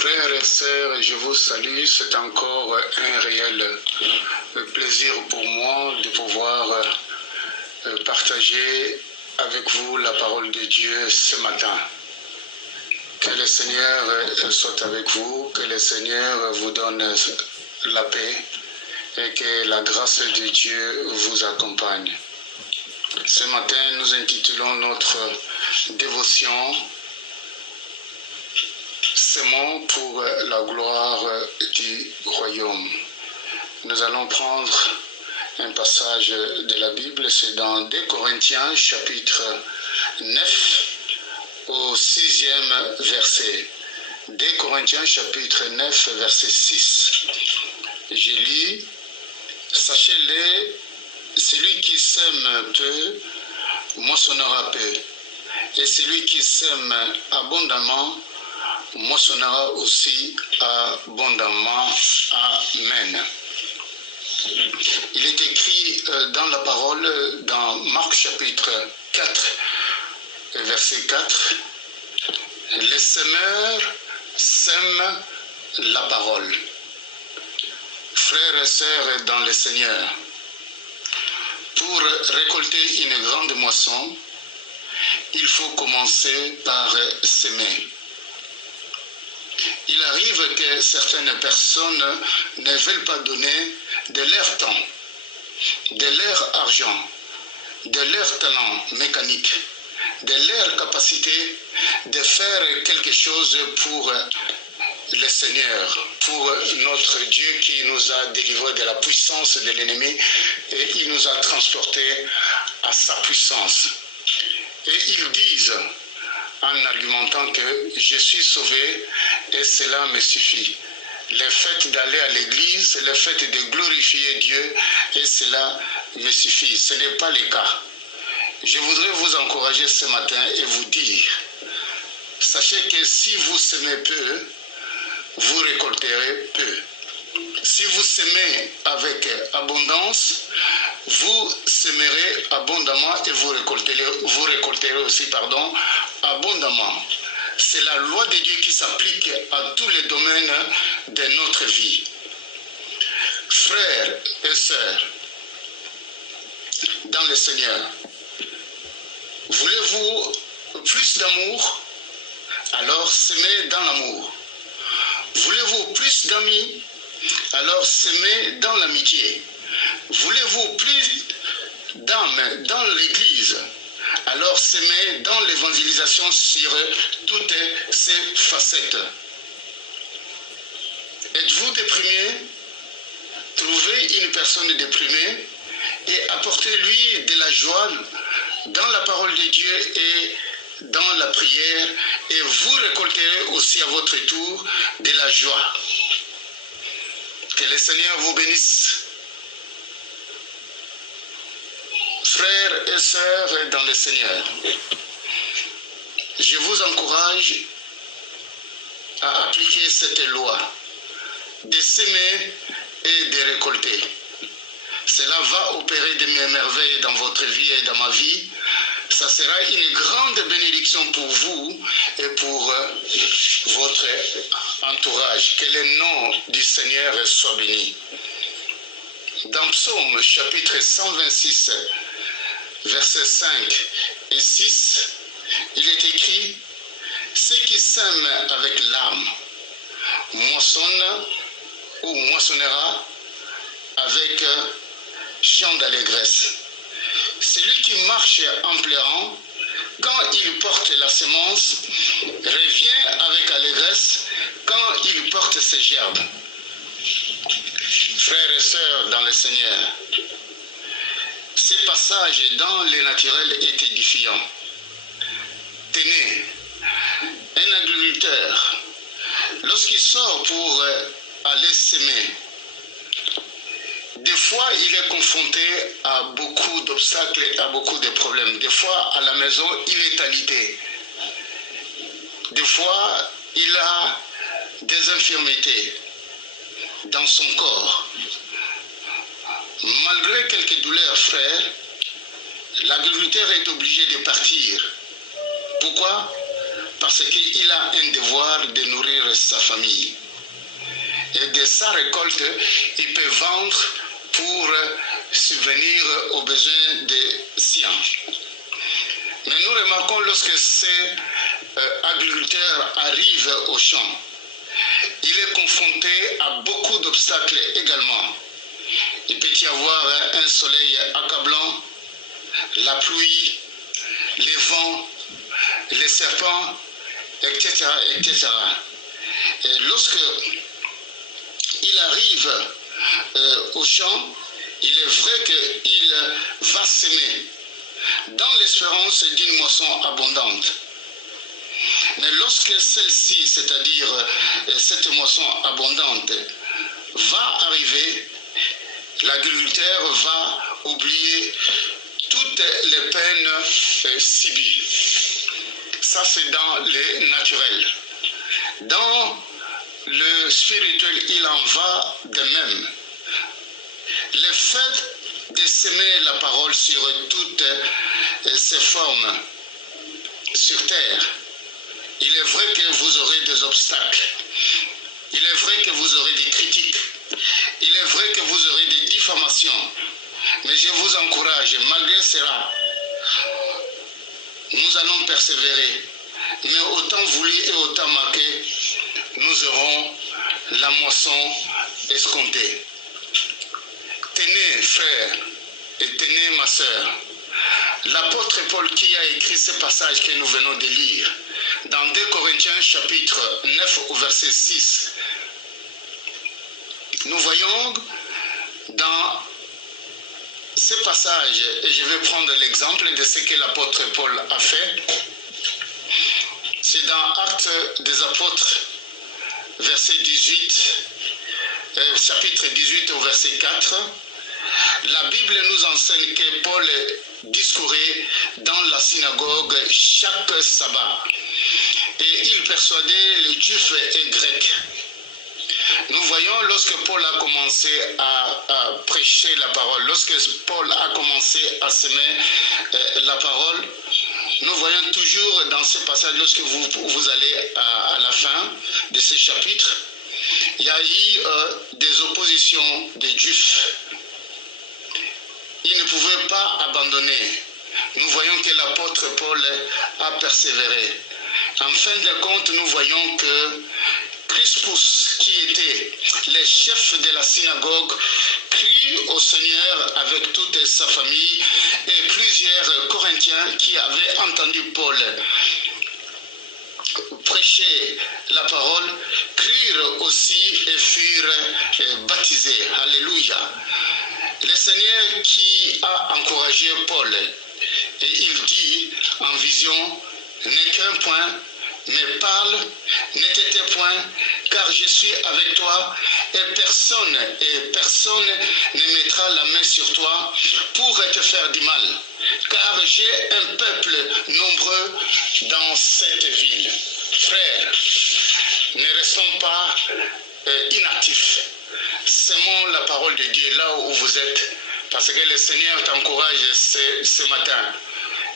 Frères et sœurs, je vous salue. C'est encore un réel plaisir pour moi de pouvoir partager avec vous la parole de Dieu ce matin. Que le Seigneur soit avec vous, que le Seigneur vous donne la paix et que la grâce de Dieu vous accompagne. Ce matin, nous intitulons notre dévotion « Semons pour la gloire du royaume ». Nous allons prendre un passage de la Bible, c'est dans 2 Corinthiens chapitre 9 au 6e verset. 2 Corinthiens chapitre 9 verset 6. Je lis, « Sachez-le, celui qui sème peu, moissonnera peu, et celui qui sème abondamment, moissonnera aussi abondamment. Amen. » Il est écrit dans la parole, dans Marc chapitre 4, verset 4, « Les semeurs sèment la parole. » Frères et sœurs dans le Seigneur, pour récolter une grande moisson, il faut commencer par s'aimer. Il arrive que certaines personnes ne veulent pas donner de leur temps, de leur argent, de leur talent mécanique, de leur capacité de faire quelque chose pour le Seigneur, pour notre Dieu qui nous a délivrés de la puissance de l'ennemi et il nous a transportés à sa puissance. Et ils disent, en argumentant que je suis sauvé et cela me suffit. Le fait d'aller à l'église, le fait de glorifier Dieu et cela me suffit. Ce n'est pas le cas. Je voudrais vous encourager ce matin et vous dire, sachez que si vous semez peu, vous récolterez peu. Si vous semez avec abondance, vous sèmerez abondamment et vous récolterez aussi abondamment. C'est la loi de Dieu qui s'applique à tous les domaines de notre vie. Frères et sœurs, dans le Seigneur, voulez-vous plus d'amour? Alors semez dans l'amour. Voulez-vous plus d'amis? Alors semez dans l'amitié. Voulez-vous plus d'âmes dans l'Église? Alors semez dans l'évangélisation sur toutes ces facettes. Êtes-vous déprimé? Trouvez une personne déprimée et apportez-lui de la joie dans la parole de Dieu et dans la prière et vous récolterez aussi à votre tour de la joie. Que le Seigneur vous bénisse. Frères et sœurs dans le Seigneur, je vous encourage à appliquer cette loi de s'aimer et de récolter. Cela va opérer de merveilles dans votre vie et dans ma vie. Ça sera une grande bénédiction pour vous et pour votre entourage. Que le nom du Seigneur soit béni. Dans Psaume chapitre 126, versets 5 et 6, il est écrit « Ceux qui sèment avec l'âme moissonnent ou moissonnera avec chant d'allégresse. Celui qui marche en pleurant, quand il porte la semence, revient avec allégresse quand il porte ses gerbes. » Frères et sœurs dans le Seigneur, ce passage dans le naturel est édifiant. Tenez, un agriculteur, lorsqu'il sort pour aller s'aimer, des fois il est confronté à beaucoup d'obstacles et à beaucoup de problèmes. Des fois à la maison il est alité. Des fois il a des infirmités dans son corps. Malgré quelques douleurs, frères, l'agriculteur est obligé de partir. Pourquoi? Parce qu'il a un devoir de nourrir sa famille. Et de sa récolte, il peut vendre pour subvenir aux besoins des siens. Mais nous remarquons lorsque ces agriculteurs arrivent au champ, il est confronté à beaucoup d'obstacles également. Il peut y avoir un soleil accablant, la pluie, les vents, les serpents, etc., etc. Et lorsque il arrive au champ, il est vrai qu'il va s'aimer dans l'espérance d'une moisson abondante. Mais lorsque celle-ci, c'est-à-dire cette moisson abondante, va arriver, l'agriculteur va oublier toutes les peines subies. Ça, c'est dans le naturel. Dans le spirituel, il en va de même. Le fait de s'aimer la parole sur toutes ses formes sur terre, il est vrai que vous aurez des obstacles. Il est vrai que vous aurez des critiques. Il est vrai que vous aurez des diffamations. Mais je vous encourage, malgré cela, nous allons persévérer. Mais autant voulu et autant marqué, nous aurons la moisson escomptée. Tenez, frère, et tenez, ma sœur, l'apôtre Paul qui a écrit ce passage que nous venons de lire, dans 2 Corinthiens chapitre 9 au verset 6, nous voyons dans ce passage, et je vais prendre l'exemple de ce que l'apôtre Paul a fait, c'est dans Actes des apôtres, verset 18, chapitre 18 au verset 4, la Bible nous enseigne que Paul discourait dans la synagogue chaque sabbat et il persuadait les juifs et grecs. Nous voyons lorsque Paul a commencé à prêcher la parole, lorsque Paul a commencé à semer la parole, nous voyons toujours dans ce passage, lorsque vous allez à la fin de ce chapitre, il y a eu des oppositions des juifs. Ils ne pouvaient pas abandonner. Nous voyons que l'apôtre Paul a persévéré. En fin de compte, nous voyons que Crispus, qui était le chef de la synagogue, crie au Seigneur avec toute sa famille, et plusieurs Corinthiens qui avaient entendu Paul prêcher la parole, crurent aussi et furent baptisés. Alléluia. Le Seigneur qui a encouragé Paul, et il dit en vision, ne crains point, mais parle, ne t'étais point, car je suis avec toi, et personne ne mettra la main sur toi pour te faire du mal, car j'ai un peuple nombreux dans cette ville. Frères, ne restons pas inactifs. Semons la parole de Dieu là où vous êtes, parce que le Seigneur t'encourage ce matin.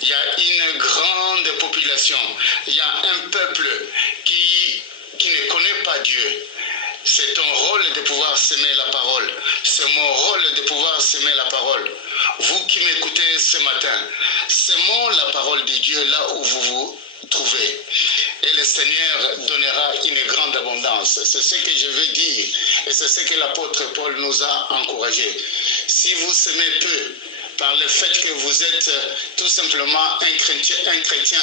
Il y a une grande population, il y a un peuple qui ne connaît pas Dieu. C'est ton rôle de pouvoir s'aimer la parole. C'est mon rôle de pouvoir s'aimer la parole. Vous qui m'écoutez ce matin, semons la parole de Dieu là où vous vous trouvez. Et le Seigneur donnera une grande abondance. C'est ce que je veux dire. Et c'est ce que l'apôtre Paul nous a encouragé. Si vous semez peu, par le fait que vous êtes tout simplement un chrétien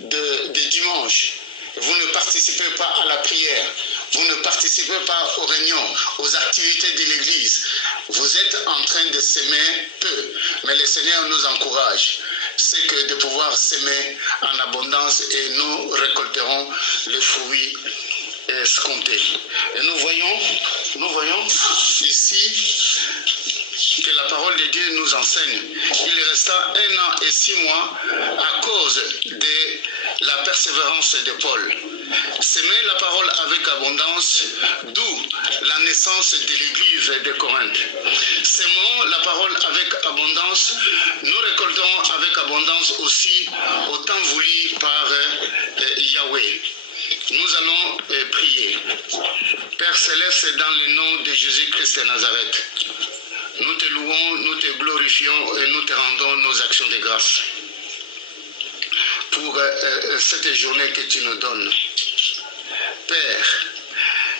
de dimanche, vous ne participez pas à la prière, vous ne participez pas aux réunions, aux activités de l'Église, vous êtes en train de s'aimer peu. Mais le Seigneur nous encourage, c'est que de pouvoir s'aimer en abondance et nous récolterons les fruits escomptés. Et nous voyons ici que la parole de Dieu nous enseigne. Il resta 1 an et 6 mois à cause de la persévérance de Paul. S'aimer la parole avec abondance, d'où la naissance de l'église de Corinthe. S'aimons la parole avec abondance, nous récolterons avec abondance aussi au temps voulu par Yahweh. Nous allons prier. Père Céleste, dans le nom de Jésus-Christ de Nazareth, nous te louons, nous te glorifions et nous te rendons nos actions de grâce pour cette journée que tu nous donnes. Père,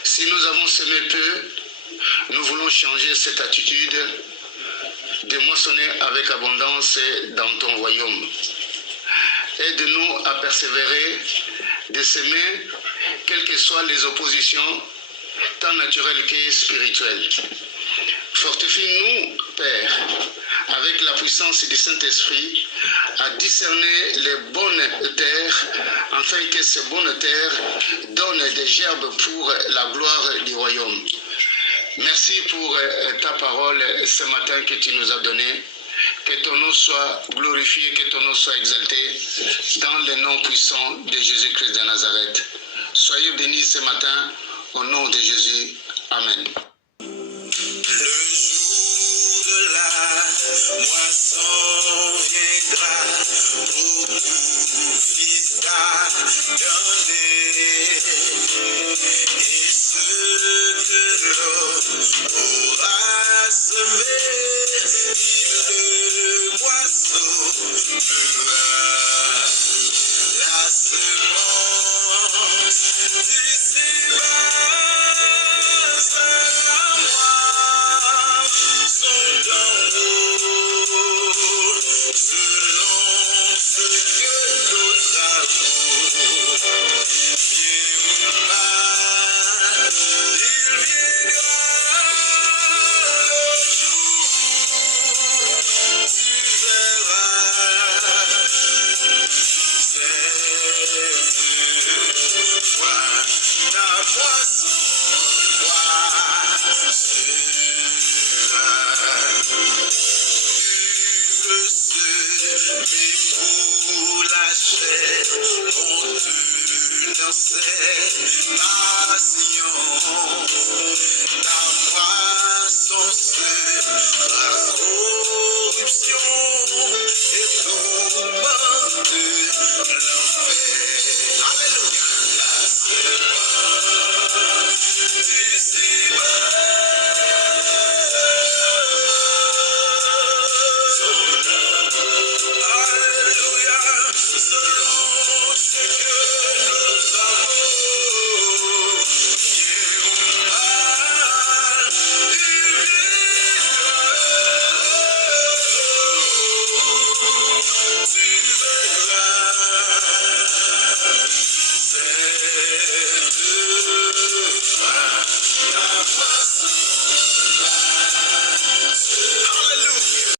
si nous avons semé peu, nous voulons changer cette attitude de moissonner avec abondance dans ton royaume. Aide-nous à persévérer, de s'aimer, quelles que soient les oppositions, tant naturelles que spirituelles. Fortifie-nous, Père, avec la puissance du Saint-Esprit, à discerner les bonnes terres, afin que ces bonnes terres donnent des gerbes pour la gloire du royaume. Merci pour ta parole ce matin que tu nous as donnée. Que ton nom soit glorifié, que ton nom soit exalté dans le nom puissant de Jésus-Christ de Nazareth. Soyez bénis ce matin au nom de Jésus. Amen. Le jour de la moisson viendra pour tout fils donné. Et ce que l'homme aura semé, le moisson pleura. La semence d'ici-bas sera moi, son d'en haut, selon ce que nos travaux, bien ou mal, il viendra le jour, tu verras, vois ta moisson, vois cela. Tu veux semer pour la chair, contenant ses passions. Ta moisson sera